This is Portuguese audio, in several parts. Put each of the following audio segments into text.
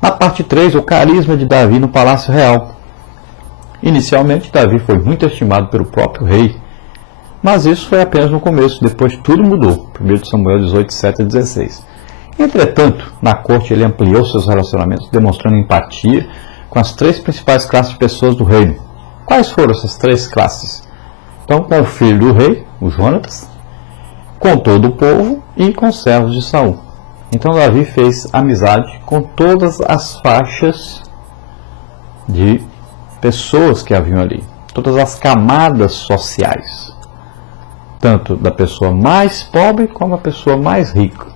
Na parte 3, o carisma de Davi no Palácio Real. Inicialmente, Davi foi muito estimado pelo próprio rei, mas isso foi apenas no começo, depois tudo mudou. 1 Samuel 18, 7 a 16. Entretanto, na corte ele ampliou seus relacionamentos, demonstrando empatia com as 3 principais classes de pessoas do reino. Quais foram essas 3 classes? Então, com o filho do rei, o Jonatas, com todo o povo e com os servos de Saul. Então Davi fez amizade com todas as faixas de pessoas que haviam ali, todas as camadas sociais, tanto da pessoa mais pobre como a pessoa mais rica,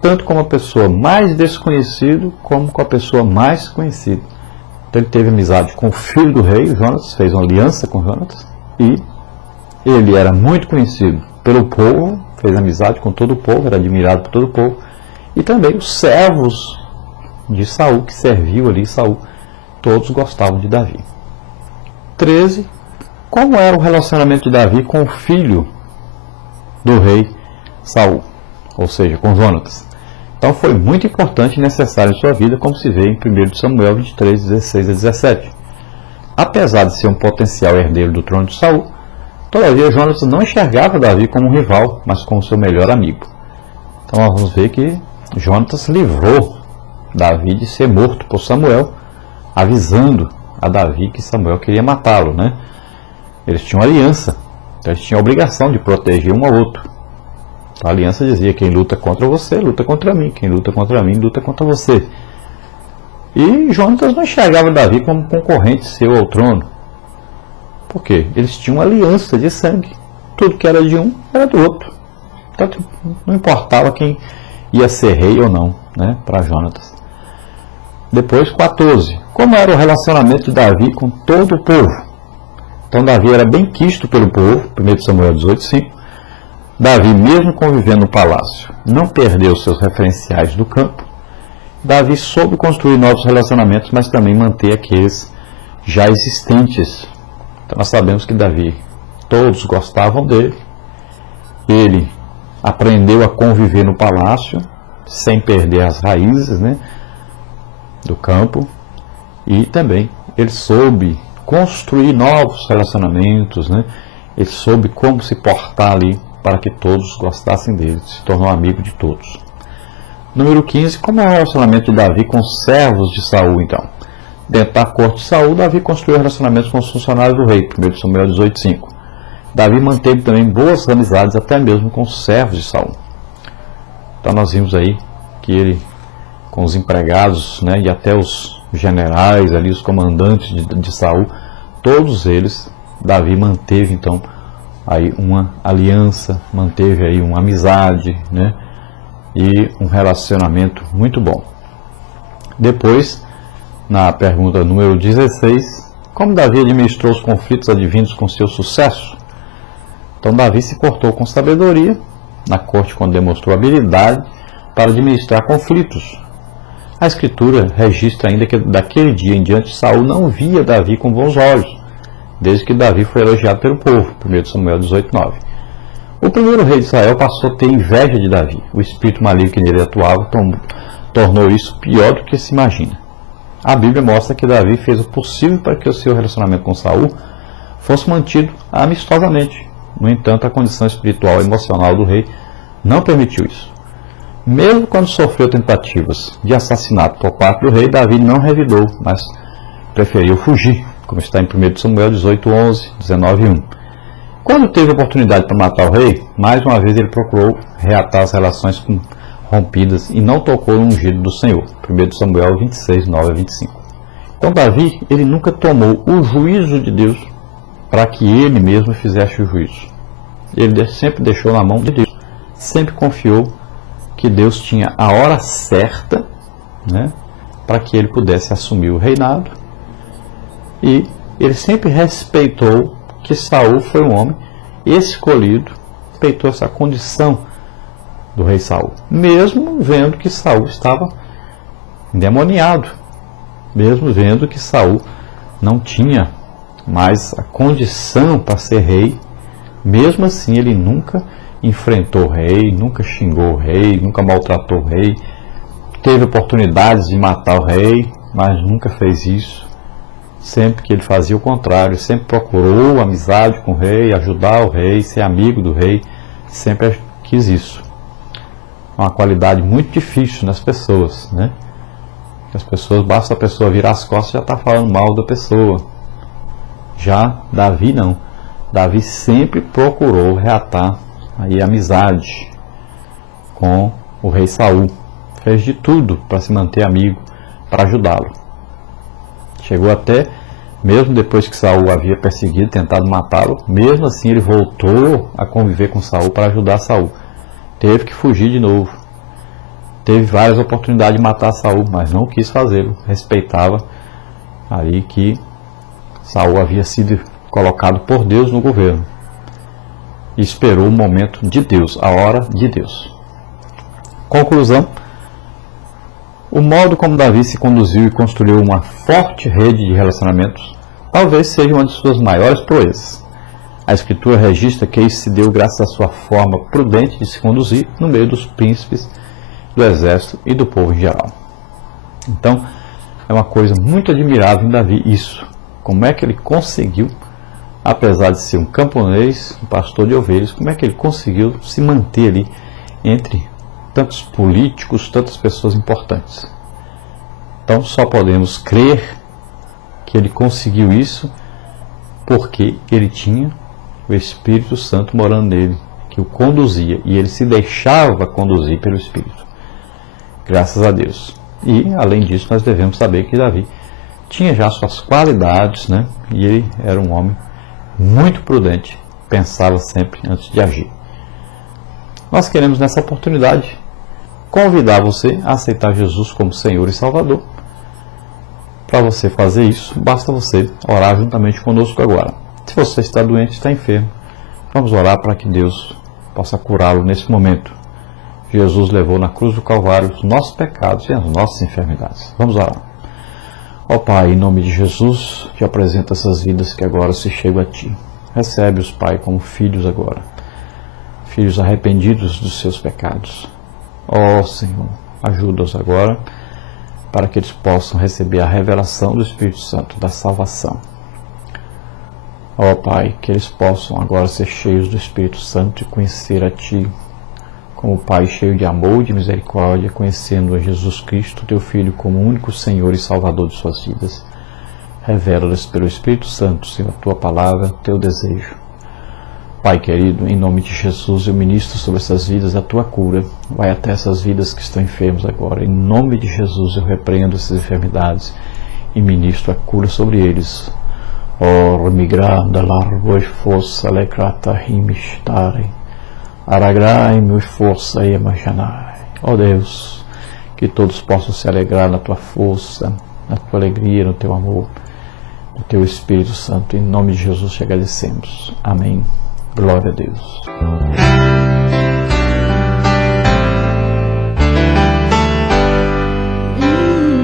tanto com a pessoa mais desconhecida como com a pessoa mais conhecida. Então ele teve amizade com o filho do rei, Jonatas, fez uma aliança com Jonatas, e ele era muito conhecido pelo povo, fez amizade com todo o povo, era admirado por todo o povo, e também os servos de Saul, que serviu ali Saul, todos gostavam de Davi. 13. Como era o relacionamento de Davi com o filho do rei Saul, ou seja, com Jonatas? Então foi muito importante e necessário em sua vida, como se vê em 1 Samuel 23, 16 a 17. Apesar de ser um potencial herdeiro do trono de Saul, todavia Jonatas não enxergava Davi como um rival, mas como seu melhor amigo. Então nós vamos ver que Jonatas livrou Davi de ser morto por Samuel, avisando a Davi que Samuel queria matá-lo, né? Eles tinham aliança, então eles tinham a obrigação de proteger um ao outro. A aliança dizia: quem luta contra você, luta contra mim. Quem luta contra mim, luta contra você. E Jonatas não enxergava Davi como concorrente seu ao trono. Por quê? Eles tinham uma aliança de sangue. Tudo que era de um, era do outro. Portanto, não importava quem ia ser rei ou não, né, para Jonatas. Depois, 14. Como era o relacionamento de Davi com todo o povo? Então, Davi era bem quisto pelo povo, 1 Samuel 18, 5. Davi, mesmo convivendo no palácio, não perdeu seus referenciais do campo. Davi soube construir novos relacionamentos, mas também manter aqueles já existentes. Então nós sabemos que Davi, todos gostavam dele. Ele aprendeu a conviver no palácio, sem perder as raízes, né, do campo. E também ele soube construir novos relacionamentos, né? Ele soube como se portar ali para que todos gostassem dele, se tornou amigo de todos. Número 15, como é o relacionamento de Davi com os servos de Saul, então? Dentro da corte de Saul, Davi construiu relacionamentos com os funcionários do rei, 1 Samuel 18, 5. Davi manteve também boas amizades até mesmo com os servos de Saul. Então nós vimos aí que ele, com os empregados, né, e até os generais, ali, os comandantes de Saul, todos eles, Davi manteve então aí uma aliança, manteve aí uma amizade, né, e um relacionamento muito bom. Depois, na pergunta número 16, como Davi administrou os conflitos advindos com seu sucesso? Então Davi se portou com sabedoria na corte, quando demonstrou habilidade para administrar conflitos. A Escritura registra ainda que daquele dia em diante Saul não via Davi com bons olhos, desde que Davi foi elogiado pelo povo, 1 Samuel 18, 9. O primeiro rei de Israel passou a ter inveja de Davi. O espírito maligno que nele atuava tornou isso pior do que se imagina. A Bíblia mostra que Davi fez o possível para que o seu relacionamento com Saul fosse mantido amistosamente. No entanto, a condição espiritual e emocional do rei não permitiu isso. Mesmo quando sofreu tentativas de assassinato por parte do rei, Davi não revidou, mas preferiu fugir, como está em 1 Samuel 18, 11, 19 e 1. Quando teve oportunidade para matar o rei, mais uma vez ele procurou reatar as relações rompidas e não tocou no ungido do Senhor. 1 Samuel 26, 9 a 25. Então Davi, ele nunca tomou o juízo de Deus para que ele mesmo fizesse o juízo. Ele sempre deixou na mão de Deus. Sempre confiou que Deus tinha a hora certa, né, para que ele pudesse assumir o reinado. E ele sempre respeitou que Saul foi um homem escolhido, respeitou essa condição do rei Saul, mesmo vendo que Saul estava endemoniado, mesmo vendo que Saul não tinha mais a condição para ser rei. Mesmo assim ele nunca enfrentou o rei, nunca xingou o rei, nunca maltratou o rei, teve oportunidades de matar o rei, mas nunca fez isso. Sempre que ele fazia o contrário, sempre procurou amizade com o rei, ajudar o rei, ser amigo do rei, sempre quis isso. É uma qualidade muito difícil nas pessoas, né? As pessoas, basta a pessoa virar as costas e já está falando mal da pessoa. Já Davi não. Davi sempre procurou reatar aí amizade com o rei Saul. Fez de tudo para se manter amigo, para ajudá-lo. Chegou até, mesmo depois que Saul havia perseguido, tentado matá-lo, mesmo assim ele voltou a conviver com Saul para ajudar Saul. Teve que fugir de novo. Teve várias oportunidades de matar Saul, mas não quis fazê-lo. Respeitava ali que Saul havia sido colocado por Deus no governo. E esperou o momento de Deus, a hora de Deus. Conclusão: o modo como Davi se conduziu e construiu uma forte rede de relacionamentos talvez seja uma de suas maiores proezas. A Escritura registra que isso se deu graças à sua forma prudente de se conduzir no meio dos príncipes, do exército e do povo em geral. Então, é uma coisa muito admirável em Davi isso. Como é que ele conseguiu, apesar de ser um camponês, um pastor de ovelhas, como é que ele conseguiu se manter ali entre tantos políticos, tantas pessoas importantes? Então, só podemos crer que ele conseguiu isso porque ele tinha o Espírito Santo morando nele, que o conduzia, e ele se deixava conduzir pelo Espírito. Graças a Deus. E, além disso, nós devemos saber que Davi tinha já suas qualidades, né? E ele era um homem muito prudente, pensava sempre antes de agir. Nós queremos, nessa oportunidade, convidar você a aceitar Jesus como Senhor e Salvador. Para você fazer isso, basta você orar juntamente conosco agora. Se você está doente, está enfermo, vamos orar para que Deus possa curá-lo nesse momento. Jesus levou na cruz do Calvário os nossos pecados e as nossas enfermidades. Vamos orar. Ó Pai, em nome de Jesus, te apresento essas vidas que agora se chegam a Ti. Recebe-os, Pai, como filhos agora. Filhos arrependidos dos seus pecados. Ó Senhor, ajuda-os agora para que eles possam receber a revelação do Espírito Santo, da salvação. Ó Pai, que eles possam agora ser cheios do Espírito Santo e conhecer a Ti como Pai cheio de amor e de misericórdia, conhecendo a Jesus Cristo, Teu Filho, como único Senhor e Salvador de suas vidas. Revela-lhes pelo Espírito Santo, Senhor, a Tua palavra, Teu desejo. Pai querido, em nome de Jesus, eu ministro sobre essas vidas a Tua cura. Vai até essas vidas que estão enfermas agora. Em nome de Jesus, eu repreendo essas enfermidades e ministro a cura sobre eles. Or migranda largo e força lecrata rimistare. Aragrai-me força e imaginai. Ó Deus, que todos possam se alegrar na Tua força, na Tua alegria, no Teu amor, no Teu Espírito Santo. Em nome de Jesus te agradecemos. Amém. Glória a Deus.